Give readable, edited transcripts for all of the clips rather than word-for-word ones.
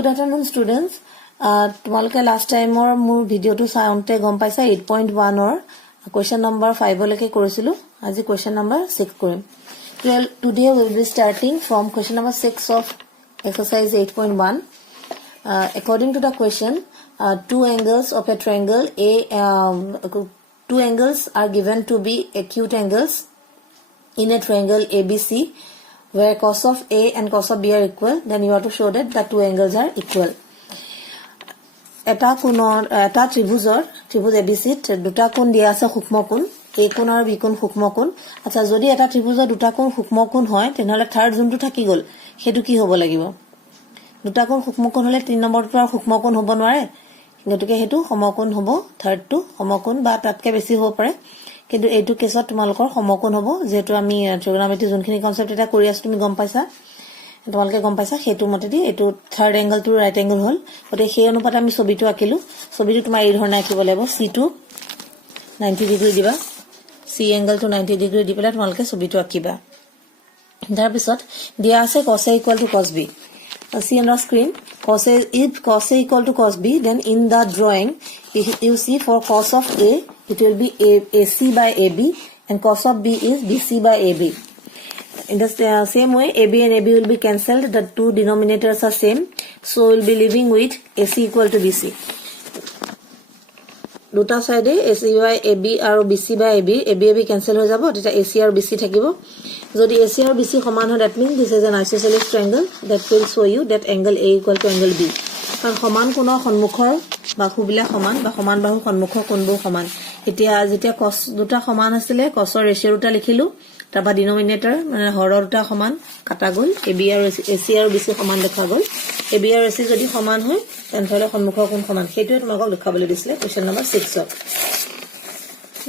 Good afternoon, students. তোমালোকে last time or মোৰ ভিডিওটো চাওঁতে গম পাইছা 8.1 or question number 5 লৈকে কৰিছিলো আজি question number 6 কৰিম today we will be starting from question number 6 of exercise 8.1 according to the question two angles of a triangle two angles are given to be acute angles in a triangle ABC where cos of A and cos of B are equal, then you have to show that the two angles are equal. এটা ত্রিভুজ ABC দুটা কোণ দিয়া আছে সূক্ষ্ম কোণ A কোণ আৰু B কোণ সূক্ষ্ম কোণ আচ্ছা যদি এটা ত্ৰিভুজৰ দুটা কোণ সূক্ষ্ম কোণ হয় তেনেহলে থাৰ্ড যোনটো থাকি গল হেতু কি হ'ব লাগিব দুটা কোণ সূক্ষ্ম কোণ হলে 3 নম্বৰটো আৰু সূক্ষ্ম কোণ হ'ব নোৱাৰে গতিকে হেতু সমকোণ হ'ব থাৰ্ডটো সমকোণ বা তাতকে বেছি হ'ব পাৰে কিন্তু এইটো কেছত তোমালোকৰ সমকোণ হ'ব যেটো আমি ট্ৰিগোনোমেট্ৰি যোনখিনি কনসেপ্ট এটা কৰি আছো তুমি গম পাইছা তোমালোকে গম পাইছা হেতু মতেদি এইটো third angle to right angle হ'ল গতে সেই অনুপাতে আমি ছবিটো আঁকিলো ছবিটো তোমাৰ এই ধৰণে আঁকিব লাগিব C2 90 ডিগ্ৰী দিবা C এংগল টু 90 ডিগ্ৰী দি পেলাই তোমালোকে ছবিটো আঁকিবা তাৰ পিছত দিয়া আছে cos A equal to cos B see on the screen if cos A equal to cos B then in the drawing you see for cos of A it will be AC by AB and cos of B is BC by AB in the same way AB and AB will be cancelled the two denominators are same so we'll be living with AC equal to BC দুটা সাইডে AC by AB আৰু BC by AB AB cancel হৈ যাব তেতিয়া AC আৰু BC থাকিব যদি AC আৰু BC সমান হয় that means this is an isosceles triangle that will show you that angle A equal to angle B কাৰণ সমান কোণৰ সন্মুখৰ বাহুবিলাক সমান বা সমান বাহু সন্মুখৰ কোণবোৰ সমান এতিয়া যেতিয়া cos দুটা সমান আছিল cosৰ ৰেশিও দুটা লিখিলো তাৰপা ডিনোমিনেটৰ মানে হৰৰ দুটা সমান কাটা গল AB আৰু AC আৰু BC সমান দেখা গল AB আৰু AC যদি সমান হয় তেনহলে সন্মুখৰ কোণ সমান হেতুৱে তোমাক দেখাবলৈ দিছিলে question number 6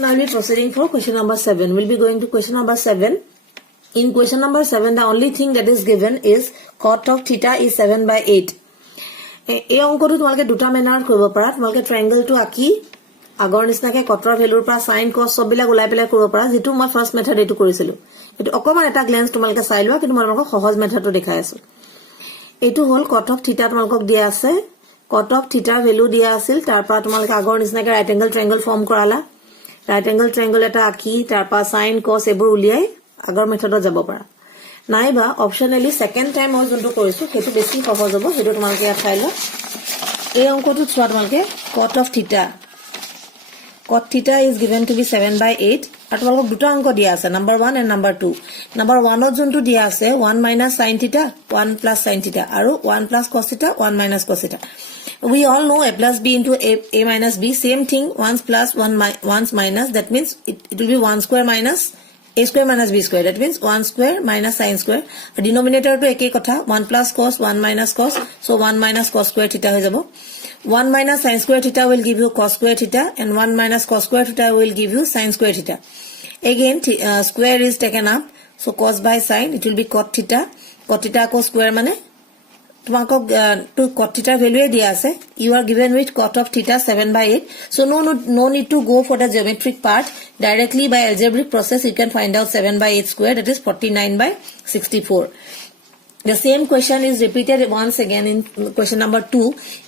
now we are proceeding for question number 7 we'll be going to question number 7 in question number 7 the only thing that is given is cot of theta is 7/8 এই অংকটো তোমালোকে দুটা মেনাৰত কৰিব পাৰা তোমালোকে ট্ৰায়াঙ্গলটো আকি আগৰ নিচিনাকে কটৰ ভ্যালুৰ পৰা sin cos সববিলাক উলাই পেলাই কৰিব পাৰা যেটো মই ফাৰ্স্ট মেথড এটো কৰিছিলো এটো অকমান এটা গ্লেন্স তোমালোকে চাই লোৱা কিন্তু মই তোমালোকক সহজ মেথডটো দেখাই আছো এটো হল cot of theta তোমালোকক দিয়া আছে cot of theta ভ্যালু দিয়া আছিল তাৰ পৰা তোমালোকে আগৰ নিচিনাকে ৰাইট এংগল ট্ৰায়াঙ্গল ফৰ্ম কৰালা ৰাইট এংগল ট্ৰায়াঙ্গল এটা আকি তাৰ পৰা sin cos এবোৰ উলিয়াই আগৰ মেথডত যাব পাৰা নাইবা অপশনালি সেকেন্ড টাইম মই যোনটো কৰিছো হেতু বেছি সহজ হ'ব হেতু তোমালোকে চাই লোৱা এই অংকটো চোৱা তোমালোকে cot of theta is given to be 7/8 আৰু তোমালোকক দুটা অংক দিয়া আছে number 1 and number 2 number 1 ত যোনটো দিয়া আছে 1 minus sin theta 1 plus sin theta আৰু 1 plus cos theta 1 minus cos theta we all know a plus b into a minus b same thing 1 plus 1 minus that means it will be 1 square minus a square minus b square that means 1 square minus sin square denominator to ekei kotha 1 plus cos 1 minus cos so 1 minus cos square theta hoy jabo 1 minus sin square theta will give you cos square theta and 1 minus cos square theta will give you sin square theta again square is taken up so cos by sin it will be cot theta ko square mane তোমাক to cot theta value দিয়া আছে you are given with cot of theta 7/8 so no need to go for the geometric part directly by algebraic process you can find out 7/8 square that is 49/64 the same question is repeated once again in question number 2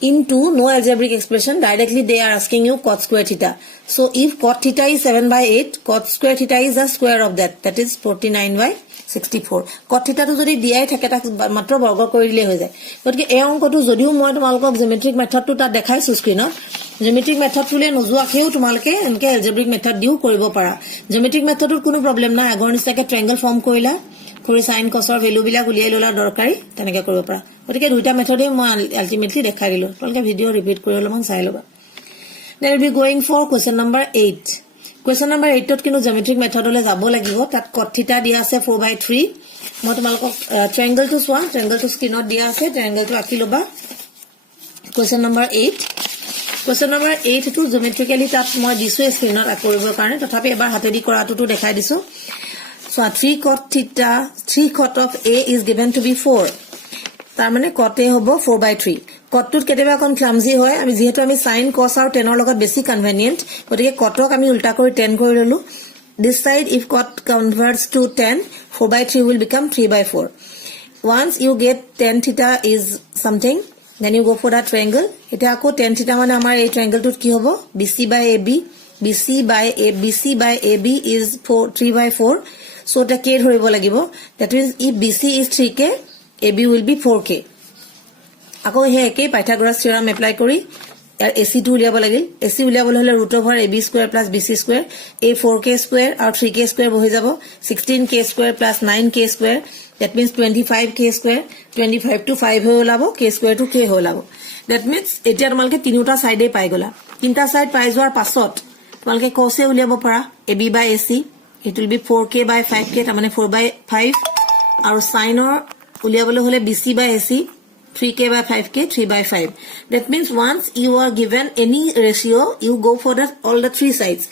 into no algebraic expression directly they are asking you cot square theta so if cot theta is 7/8 cot square theta is the square of that is 49/64 cot theta to jodi diai thake ta matro borgo kori dile hoy jay gotike ei onkotu jodiu moi tumalok geometric method to ta dekhaisu screen geometric method tule noju akheu tumalke enke algebraic method diu koribo para geometric method ur kono problem na agor nisake triangle form korila কৰি sin cos ৰ value বিলাক উলিয়াই ললা দৰকাৰী তেনেকে কৰিব পাৰা গতিকে দুইটা মেথডে মই আলটিমেটলি দেখাই দিলো তোমালোকে ভিডিও ৰিপিট কৰি অলপমান চাই লবা then we'll be going for question number 8 question number 8 তত কিনো জিওমেট্ৰিক মেথডলে যাব লাগিব তাত cot theta দিয়া আছে 4/3 মই তোমালোকক ট্ৰায়াঙ্গল টো চোৱা ট্ৰায়াঙ্গল টো স্ক্ৰিনত দিয়া আছে ট্ৰায়াঙ্গল টো আকি লবা question number 8 টো জিওমেট্ৰিক্যালি তাত মই দিছো স্ক্ৰিনত কৰিবৰ কাৰণে তথাপি এবাৰ হাতেদি কৰাটো দেখাই দিছো so 3 cot of A is given to be 4 তাৰ মানে cot A হ'ব 4/3 cot টোত কেতেবা কোন ক্লামজি হয় আমি যেহেতু আমি sin cos আৰু tan ৰ লগত বেছি কনভেনিয়েন্ট গতিকে cot ক আমি উল্টা কৰি tan কৰি ললো this side if cot converts to tan 4/3 will become 3/4 once you get tan theta is something then you go for that triangle. Eta ako tan theta mane amar ei triangle tut ki hobo BC by AB. BC by AB is 3 by 4. So ta k dhoribo lagibo. That means if BC is 3k, AB will be 4k. Ako he ekei Pythagoras theorem apply kori AC2 উলিয়াব লাগিল AC উলিয়াবলৈ হলে root over AB square plus BC square a 4k square আৰু 3k square বহি যাব 16k square plus 9k square that means 25k square 25 to 5 হৈ ওলাব k square to k হৈ ওলাব that means এতিয়া তোমালকে তিনিটা সাইডে পাই গলা তিনটা সাইড পাই যোৱাৰ পাছত তোমালকে cos এ উলিয়াব পাৰা AB by AC it will be 4k by 5k তাৰ মানে 4 by 5 আৰু sin ৰ উলিয়াবলৈ হলে BC by AC 3k by 5k 3 by 5 that means once you are given any ratio you go for that all the three sides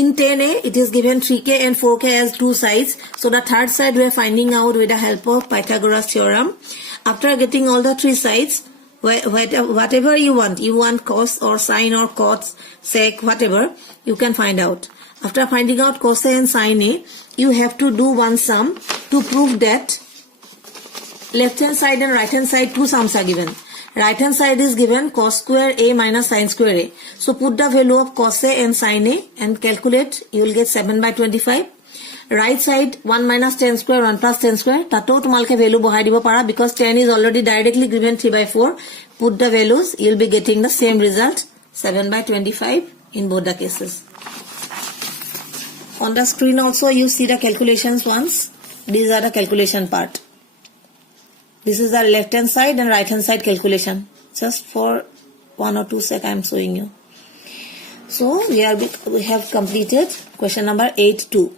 in 10a it is given 3k and 4k as two sides so the third side we are finding out with the help of Pythagoras theorem after getting all the three sides whatever you want cos or sin or cot sec whatever you can find out after finding out cos a and sin a you have to do one sum to prove that left hand side and right hand side two sums are given right hand side is given cos square a minus sin square a so put the value of cos a and sin a and calculate you will get 7 by 25 right side 1 minus tan square 1 plus tan square tato tumalke value bahai dibo para because tan is already directly given 3 by 4 put the values you will be getting the same result 7 by 25 in both the cases on the screen also you see the calculations once these are the calculation part. This is the left hand side and right hand side calculation. Just for 1 or 2 seconds I am showing you. So we have completed question number 8-2.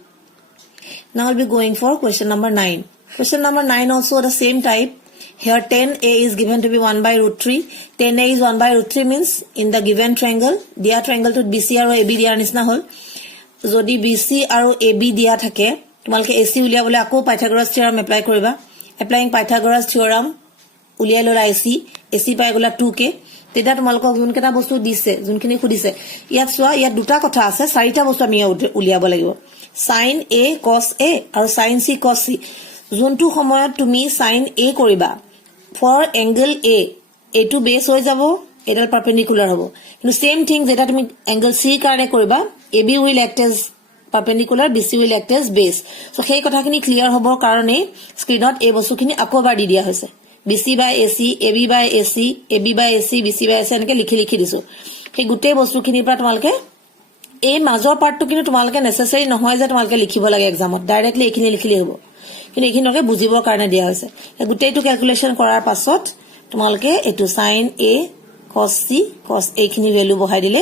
Now I will be going for question number 9. Question number 9 also the same type. Here 10a is given to be 1 by root 3. 10a is 1 by root 3 means in the given triangle, dia triangle to BC and AB dia nisna hol. Jodi BC and AB dia thake, tumalke AC uliyabole ako Pythagoras theorem apply koriba. Applying Pythagoras theorem উলিয়াই ললা AC পাই গলা 2k তেটা তোমালকক যোন কেটা বস্তু দিছে যোনখিনি খুদিছে ইয়াত সোয়া ইয়াত দুটা কথা আছে চাৰিটা বস্তু আমি উলিয়াব লাগিব sin a cos a আৰু sin c cos c যোনটো সময়ত তুমি sin a কৰিবা for angle a টো বেস হৈ যাব এডাল পাৰপেন্ডিকুলাৰ হ'ব কিন্তু সেম থিং যেটা তুমি angle c কাৰণে কৰিবা ab will act as perpendicular BC will act as base so সেই কথাখিনি ক্লিয়াৰ হ'ব কাৰণে স্ক্ৰিনত এই বস্তুখিনি আকোবাৰ দি দিয়া হৈছে BC by AC AB by AC AB by AC BC by AC এনেকে লিখি দিছো সেই গুটেই বস্তুখিনিৰ পৰা তোমালকে এই মাজৰ পাৰ্টটো কিন্তু তোমালকে নেসেসাৰি নহয় যে তোমালকে লিখিব লাগে এক্সামত ডাইৰেক্টলি এইখিনি লিখিলে হ'ব কিন্তু এইখিনকে বুজিবৰ কাৰণে দিয়া হৈছে গুটেইটো ক্যালকুলেশন কৰাৰ পাছত তোমালকে এটো sin A cos C cos এইখিনি ভ্যালু বহাই দিলে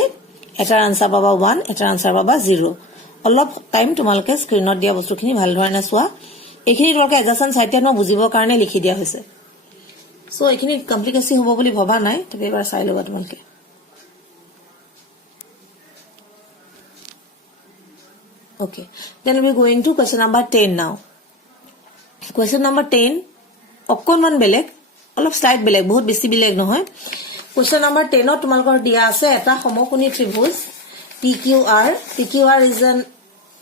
এটাৰ আনসাৰ পাবা 1 এটাৰ আনসাৰ পাবা 0 অলপ টাইম তোমালকে স্ক্ৰিনত দিয়া বস্তুখিনি ভাল ধৰণে চোৱা এইখিনি তোমালকে এজাসন সাইটে ন বুজিবৰ কাৰণে লিখি দিয়া হৈছে সো এইখিনি কমপ্লিকেসি হ'ব বুলি ভবা নাই তবে এবাৰ চাই লবা তোমালকে okay then we are going to question number 10 now question number 10 অকনমান বেলেগ অলপ স্লাইড বেলেগ বহুত বেছি বেলেগ নহয় question number 10 ত তোমালকৰ দিয়া আছে এটা সমকোণী ত্ৰিভুজ PQR is an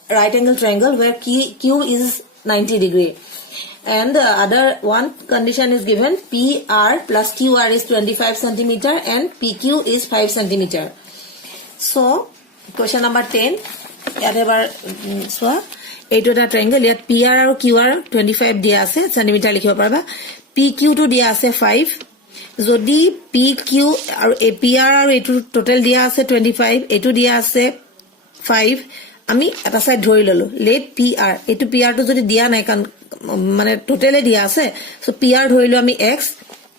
right angle triangle where Q is 90 degree and the other one condition is given PR plus QR is 25 centimeter and PQ is 5 centimeter so question number 10 ইয়াত এবাৰ সোয়া এইটো এটা ট্ৰায়াঙ্গল ইয়াত PR আৰু QR 25 দিয়া আছে centimetre লিখিব পাৰবা PQ টো দিয়া আছে 5 যদি PQ আৰু PR আৰু এটো টোটাল দিয়া আছে 25 এটো দিয়া আছে 5 আমি এটা সাইড ধৰি ললো লেট PR এটো PR টো যদি দিয়া নাই কান মানে টোটালে দিয়া আছে সো PR ধৰিলো আমি x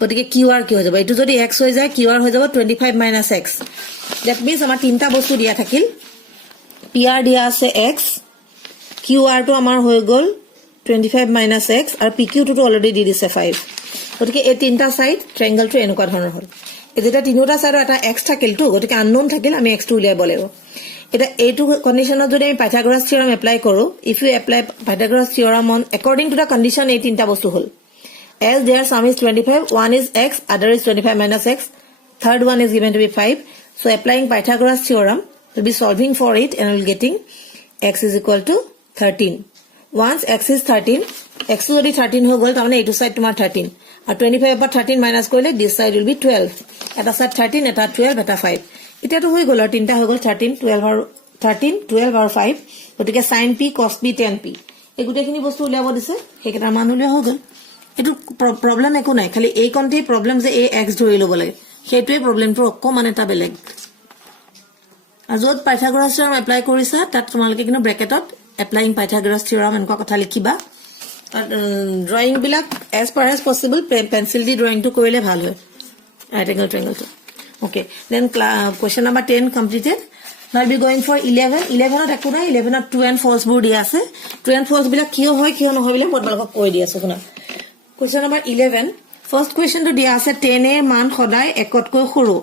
গতিকে QR কি হৈ যাব এটো যদি x হৈ যায় QR হৈ যাব 25 - x দ্যাট মিন্স আমাৰ তিনটা বস্তু দিয়া থাকিল PR দিয়া আছে x QR টো আমাৰ হৈ গল 25 - x আৰু PQ টো অলৰেডি দি দিছে 5 গতিকে এই তিনটা সাইড ট্ৰায়াঙ্গল টো এনেকুৱা ধৰণৰ হ'ল এটা তিনটা সাইড এটা x থাকিল তো গতিকে আননোন থাকিল আমি x টো উলিয়াব লাগিব এটা এইটো কন্ডিশনত যদি আমি Pythagoras theorem এপ্লাই কৰো if you apply Pythagoras theorem on according to the condition এই তিনটা বস্তু হ'ল as their sum is 25 one is x other is 25 - x third one is given to be 5 so applying Pythagoras theorem we'll be solving for it and we'll getting x is equal to 13 once x is 13 x যদি 13 হৈ গল তাৰমানে এইটো side তোমাৰ 13 আৰু 25 পৰা 13 minus কৰিলে দিছ side will be 12 এটা side 13 এটা 12 এটা 5 এতিয়াটো হৈ গল আৰু তিনটা হৈ গল 13 12 আৰু 5 গতিকে sin p cos p tan p এই গুটেখিনি বস্তু উলিয়াব দিছে হেকেটা মান উলিয়া হৈ গল এটো প্ৰবলেম একো নাই খালি এই কন্তে প্ৰবলেম যে a x ধৰি লব লাগে সেইটোৱে প্ৰবলেমটো অকমান এটা বেলেগ আজত পাইথাগোৰাছ থিওৰাম এপ্লাই কৰিছা তাত তোমালকে কিনো ব্ৰেকেটত এপ্লাইং পাইথাগোৰাছ থিওৰাম এনেকুৱা কথা লিখিবা ড্ৰয়িং বিলাক as far as possible pencil দি ড্ৰয়িং টু কৰিলে ভাল হয় right angle triangle to okay then question number 10 completed now we going for 11 ত একো নাই 11 ত true and false বোৰ দিয়া আছে true and false বিলাক কিয় হয় কিয় নহয় বিলে মই তোমালোকক কৈ দি আছো শুনা question number 11 first question to দিয়া আছে 10 এর মান সদায় একতকৈ সৰু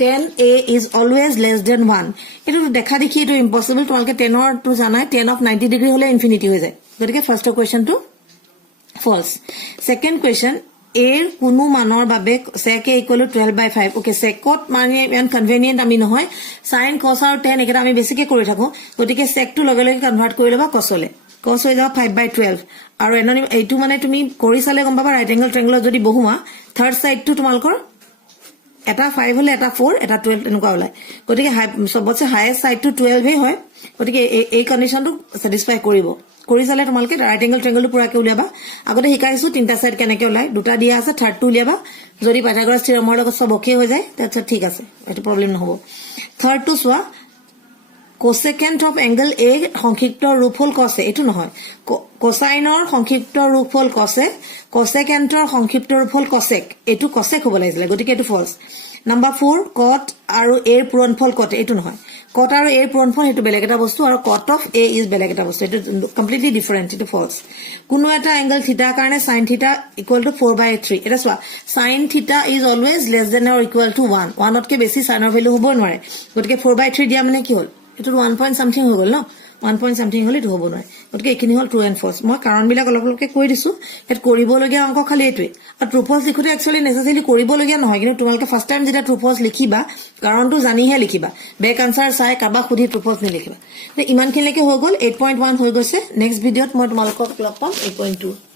10a is always less than 1 এটো দেখা দেখি এটো impossible তোমালকে 10 অর টু জানাই 10 of 90 degree হলে infinity হৈ যায় গতিকে first question to false second question এর কোনো মানৰ বাবে sec a equal to 12/5 okay secot মানে ইমান কনভেনিয়েন্ট আমি নহয় sin cos আৰু tan একেটা আমি বেছিকে কৰি থাকো গতিকে sec টো লগে লগে কনভাৰ্ট কৰি লবা cosলে cos হৈ যাব 5/12 আৰু এননি এইটো মানে তুমি কৰি চালে গম পাবা ৰাইট এঙ্গেল ট্ৰায়াঙ্গেল যদি বহুমা থাৰ্ড সাইড টো তোমালকৰ এটা 5 হলে এটা 4 এটা 12 এনেকুৱা ওলাই গতিকে সবচে হাইয়েস্ট সাইড টো 12 হে হয় গতিকে এই কন্ডিশনটো স্যাটিসফাই কৰিব কৰি চালে তোমালকে ৰাইট এঙ্গেল ট্ৰায়াঙ্গেল পুৰাকে উলিয়াবা আগতে শিকাইছো তিনটা সাইড কেনেকে ওলাই দুটা দিয়া আছে থার্ড টো উলিয়াবা যদি পাইথাগোৰাছ থিওৰামৰ লগত সব ওকে হৈ যায় তাতে ঠিক আছে এটা প্ৰবলেম নহব থাৰ্ড টো সোয়া কোসেকেন্ট অফ এঙ্গেল এ সংক্ষিপ্ত ৰূপ হল কসে এটো নহয় কোসাইনৰ সংক্ষিপ্ত ৰূপ হল কসে কোসেকেন্টৰ সংক্ষিপ্ত ৰূপ হল কসেক এটো কসেক হ'ব লাগিছিল গতিকে এটো ফলস নাম্বার 4 কট আৰু এৰ পূৰণফল কট এটো নহয় কট আৰু এৰ পূৰণফল এটো বেলেগ এটা বস্তু আৰু কট অফ এ ইজ বেলেগ এটা বস্তু এটো কমপ্লিটলি ডিফাৰেন্ট এটো ফলস কোনো এটা এঙ্গেল থিটা কাৰণে sin থিটা ইকুয়াল টু 4/3 এটা সোয়া sin থিটা is always less than or equal to 1 1 তকে বেছি সাইনৰ ভ্যালু হ'ব নোৱাৰে গতিকে 4/3 দিয়া মানে কি হল এটো 1 পইণ্ট সামথিং হৈ গল ন 1 পইণ্ট সামথিং হলে এটো হ'ব নোৱাৰে গতিকে এখিনি হল ট্ৰু এন্ড ফলস মই কাৰণ বিলাক অলপকে কৈ দিছো এত কৰিবলগীয়া অংক খালি এটোই আৰু ট্ৰু ফলস লিখোতে একচুয়ালি নেসেসাৰিলি কৰিবলগীয়া নহয় কিন্তু তোমালকে ফাৰ্স্ট টাইম যেটা ট্ৰু ফলস লিখিবা কাৰণটো জানিহে লিখিবা বেক আনসাৰ চাই কাবা খুদি ট্ৰু ফলস নি লিখিবা ইমানখিনিলৈকে হৈ গল 8.1 হৈ গৈছে নেক্সট ভিডিওত মই তোমালকক লগ পাম 8.2